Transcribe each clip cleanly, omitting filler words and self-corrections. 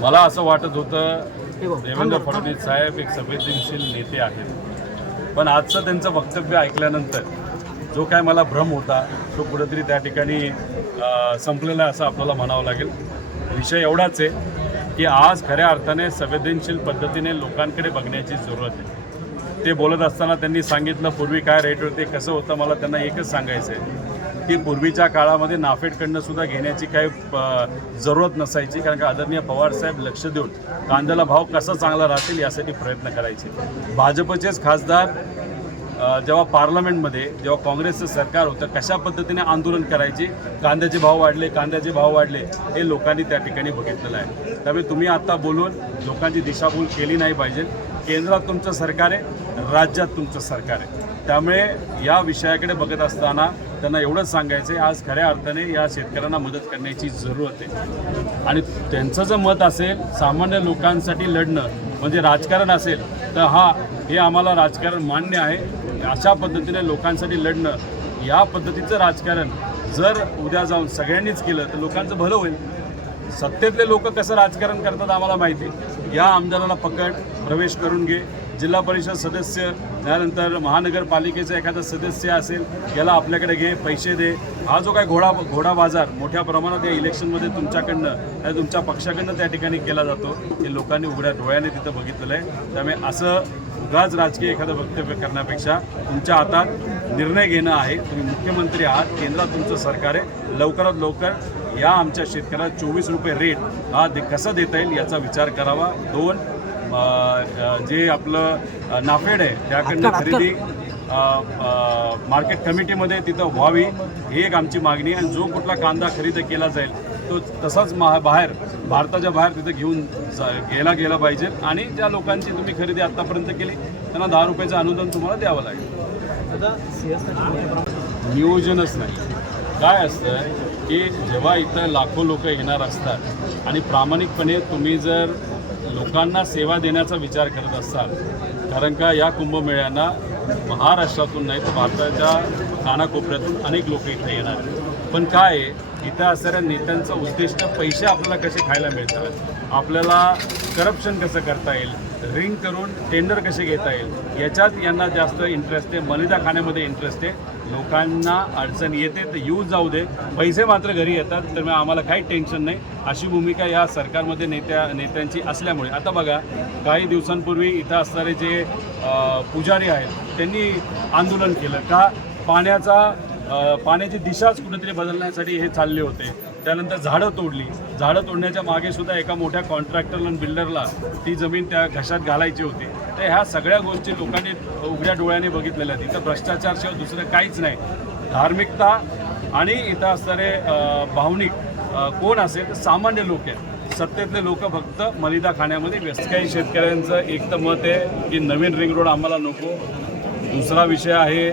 मला असं वाटत होतं देवेंद्र फडणवीस साहेब एक संवेदनशील नेते आहेत, पण आजचं त्यांचं वक्तव्य ऐकल्यानंतर जो काय मला भ्रम होता तो कुठेतरी त्या ठिकाणी संपलेला आहे असं आपल्याला म्हणावं लागेल. विषय एवढाच आहे की आज खऱ्या अर्थाने संवेदनशील पद्धतीने लोकांकडे बघण्याची जरूरत आहे. ते बोलत असताना त्यांनी सांगितलं पूर्वी काय रेट होते, कसं होतं. मला त्यांना एकच सांगायचं आहे की पूर्वीच्या काळामध्ये नाफेडकडनं सुद्धा घेण्याची काही जरूरत नसायची, कारण का आदरणीय पवारसाहेब लक्ष देऊन कांद्याला भाव कसा चांगला राहतील यासाठी प्रयत्न करायचे. भाजपचेच खासदार जेव्हा पार्लमेंटमध्ये जेव्हा काँग्रेसचं सरकार होतं कशा पद्धतीने आंदोलन करायचे, कांद्याचे भाव वाढले हे लोकांनी त्या ठिकाणी बघितलेलं आहे. त्यामुळे तुम्ही आता बोलून लोकांची दिशाभूल केली नाही पाहिजे. केंद्रात तुमचं सरकार आहे, राज्यात तुमचं सरकार आहे. त्यामुळे या विषयाकडे बघत असताना त्यांना एवढंच सांगायचं आहे, आज खऱ्या अर्थाने या शेतकऱ्यांना मदत करण्याची जरूरत आहे. आणि त्यांचं जर मत असेल सामान्य लोकांसाठी लढणं म्हणजे राजकारण असेल तर हे आम्हाला राजकारण मान्य आहे. अशा पद्धतीने लोकांसाठी लढणं या पद्धतीचं राजकारण जर उद्या जाऊन सगळ्यांनीच केलं तर लोकांचं भलं होईल. सत्तेतले लोक कसं राजकारण करतात आम्हाला माहिती आहे. या आमदाराला पकड, प्रवेश करून घे, जिल्हा परिषद सदस्य त्यानंतर महानगरपालिकेचा एखादा सदस्य असेल याला आपल्याकडे घे, पैसे दे. हा जो काय घोडा बाजार मोठ्या प्रमाणात या इलेक्शनमध्ये तुमच्याकडनं तुमच्या पक्षाकडनं त्या ठिकाणी केला जातो हे लोकांनी उघड्या डोळ्याने तिथं बघितलेलं आहे. त्यामुळे असं उगाच राजकीय एखादं वक्तव्य करण्यापेक्षा तुमच्या हातात निर्णय घेणं आहे. तुम्ही मुख्यमंत्री आहात, केंद्रात तुमचं सरकार आहे. लवकरात लवकर या आमच्या शेतकऱ्याला 24 रुपये रेट हा कसा देता येईल याचा विचार करावा. दोन जे आपलं नाफेड आहे त्याकडनं खरेदी मार्केट कमिटीमध्ये तिथं व्हावी ही एक आमची मागणी आहे. आणि जो कुठला कांदा खरेदी केला जाईल तो तसाच भारताच्या बाहेर तिथं गेला पाहिजे. आणि ज्या लोकांची तुम्ही खरेदी आत्तापर्यंत केली त्यांना 10 रुपयाचं अनुदान तुम्हाला द्यावं लागेल. नियोजनच नाही. काय असतं की जेव्हा इथं लाखो लोक येणार असतात आणि प्रामाणिकपणे तुम्ही जर लोकांना सेवा देण्याचा विचार करत असाल, कारण का या कुंभमेळ्यांना महाराष्ट्रातून नाही तर भारताच्या कानाकोपऱ्यातून अनेक लोक इथे येणार आहेत. पण काय आहे इथं असणाऱ्या नेत्यांचं उद्दिष्ट पैसे आपल्याला कसे खायला मिळतात, आपल्याला करप्शन कसं करता येईल, रिंग करून टेंडर कसे घेता येईल याच्यात यांना जास्त इंटरेस्ट आहे. मलिदा खाण्यामध्ये इंटरेस्ट आहे. लोकांना अडचण येते तर येऊ जाऊ दे, पैसे मात्र घरी येतात. तर मग आम्हाला काही टेन्शन नाही अशी भूमिका या सरकारमध्ये नेत्यांची असल्यामुळे आता बघा काही दिवसांपूर्वी इथं असणारे जे पुजारी आहेत त्यांनी आंदोलन केलं का पाण्याची दिशाच कुठेतरी बदलण्यासाठी हे चालले होते. त्यानंतर झाडं तोडण्याच्या मागे सुद्धा एका मोठ्या कॉन्ट्रॅक्टरला आणि बिल्डरला ती जमीन त्या घशात घालायची होती. तर ह्या सगळ्या गोष्टी लोकांनी उघड्या डोळ्याने बघितलेल्या आहेत. इथं भ्रष्टाचारशिवाय दुसरं काहीच नाही. धार्मिकता आणि इथं असणारे भावनिक कोण असेल तर सामान्य लोक आहेत. सत्तेतले लोक फक्त मलिदा खाण्यामध्ये व्यस्त. काही शेतकऱ्यांचं एक तर मत आहे की नवीन रिंग रोड आम्हाला नको. दुसरा विषय आहे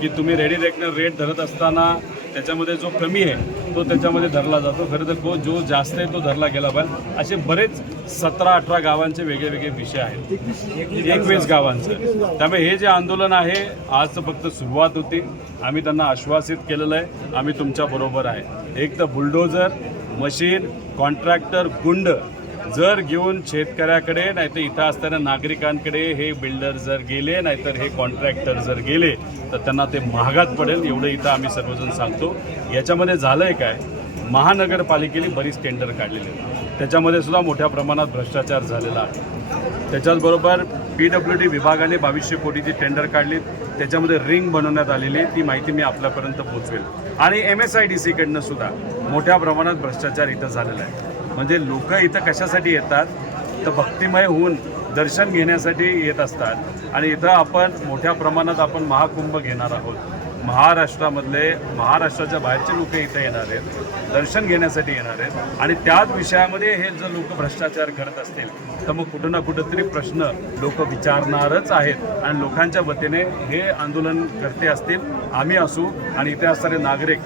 की तुम्ही रेट धरत असताना त्याच्यामध्ये जो कमी आहे तो त्याच्यामध्ये धरला जातो. खरं तर जो जास्त आहे तो धरला गेला पाहिजे. असे बरेच 17-18 गावांचे वेगळे विषय आहेत, 21 गावांचं. त्यामुळे हे जे आंदोलन आहे आज फक्त सुरुवात होती. आम्ही त्यांना आश्वासित केलेलं आहे आम्ही तुमच्या बरोबर आहे. एक तर बुलडोझर मशीन कॉन्ट्रॅक्टर गुंड जर घेऊन शेतकऱ्याकडे नाहीतर इथं असणाऱ्या नागरिकांकडे हे बिल्डर जर गेले नाहीतर हे कॉन्ट्रॅक्टर जर गेले तर त्यांना ते महागात पडेल एवढं इथं आम्ही सर्वजण सांगतो. याच्यामध्ये झालं आहे काय, महानगरपालिकेने बरीच टेंडर काढलेली आहे, त्याच्यामध्ये सुद्धा मोठ्या प्रमाणात भ्रष्टाचार झालेला आहे. त्याच्याचबरोबर PWD विभागाने 2200 कोटीची टेंडर काढली, त्याच्यामध्ये रिंग बनवण्यात आलेली आहे. ती माहिती मी आपल्यापर्यंत पोहोचवेल. आणि MSIDCकडनं सुद्धा मोठ्या प्रमाणात भ्रष्टाचार इथं झालेला आहे. म्हणजे लोक इथं कशासाठी येतात तर भक्तिमय होऊन दर्शन घेण्यासाठी येत असतात. आणि इथं आपण मोठ्या प्रमाणात आपण महाकुंभ घेणार आहोत. महाराष्ट्राच्या बाहेरचे लोक इथं येणार आहेत, दर्शन घेण्यासाठी येणार आहेत. आणि त्याच विषयामध्ये हे जर लोक भ्रष्टाचार करत असतील तर मग कुठं ना कुठंतरी प्रश्न लोक विचारणारच आहेत. आणि लोकांच्या वतीने हे आंदोलन करते असतील, आम्ही असू आणि इथे असणारे नागरिक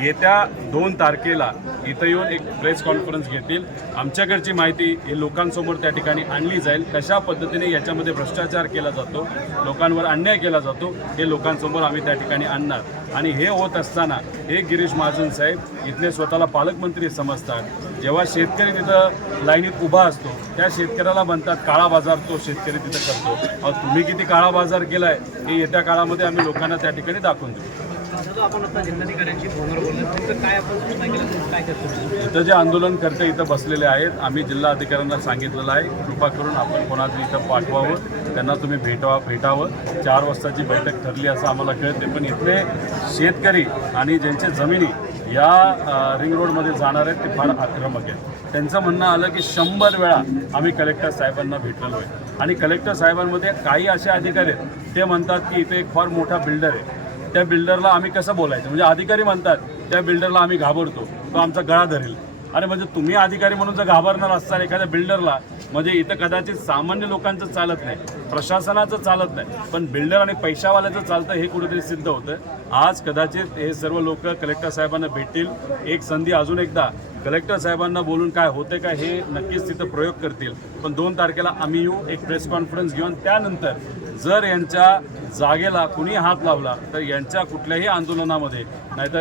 येत्या 2 तारखेला इथं येऊन एक प्रेस कॉन्फरन्स घेतील. आमच्याकडची माहिती ही लोकांसमोर त्या ठिकाणी आणली जाईल. कशा पद्धतीने याच्यामध्ये भ्रष्टाचार केला जातो, लोकांवर अन्याय केला जातो, हे लोकांसमोर आम्ही त्या ठिकाणी आणणार. आणि हे होत असताना हे गिरीश महाजन साहेब इथले स्वतःला पालकमंत्री समजतात. जेव्हा शेतकरी तिथं लाईनीत उभा असतो त्या शेतकऱ्याला म्हणतात काळा बाजार तो शेतकरी तिथं करतो. तुम्ही किती काळा बाजार केलाय हे येत्या काळामध्ये आम्ही लोकांना त्या ठिकाणी दाखवून देऊ. इथं जे आंदोलनकर्ते इथं बसलेले आहेत, आम्ही जिल्हा अधिकाऱ्यांना सांगितलेलं आहे कृपा करून आपण कोणाचं इथं पाठवावं, त्यांना तुम्ही भेटावं. 4 वाजताची बैठक ठरली असं आम्हाला कळते. पण इथले शेतकरी आणि ज्यांच्या जमिनी या रिंग रोडमध्ये जाणार आहेत ते फार आक्रमक आहेत. त्यांचं म्हणणं आलं की 100 वेळा आम्ही कलेक्टर साहेबांना भेटलेलो आहे. आणि कलेक्टर साहेबांमध्ये काही असे अधिकारी आहेत ते म्हणतात की इथे एक फार मोठा बिल्डर आहे, त्या बिल्डरला आम्ही कसं बोलायचं. म्हणजे अधिकारी म्हणतात त्या बिल्डरला आम्ही घाबरतो, तो आमचा गळा धरेल. अरे म्हणजे तुम्ही अधिकारी म्हणून जर घाबरणार असाल एखाद्या बिल्डरला, म्हणजे इथं कदाचित सामान्य लोकांचं चालत नाही, प्रशासनाचं चालत नाही, पण बिल्डर आणि पैशावाल्याचं चालतं हे कुठेतरी सिद्ध होतं. आज कदाचित हे सर्व लोक कलेक्टर साहेबांना भेटतील. एक संधी अजून एकदा कलेक्टर साहेबांना बोलून काय होते काय हे नक्कीच तिथं प्रयोग करतील. पण 2 तारखेला आम्ही येऊ, एक प्रेस कॉन्फरन्स घेऊन त्यानंतर जर यांच्या जागेला कुणी हात लावला तर यांच्या कुठल्याही आंदोलनामध्ये नाहीतर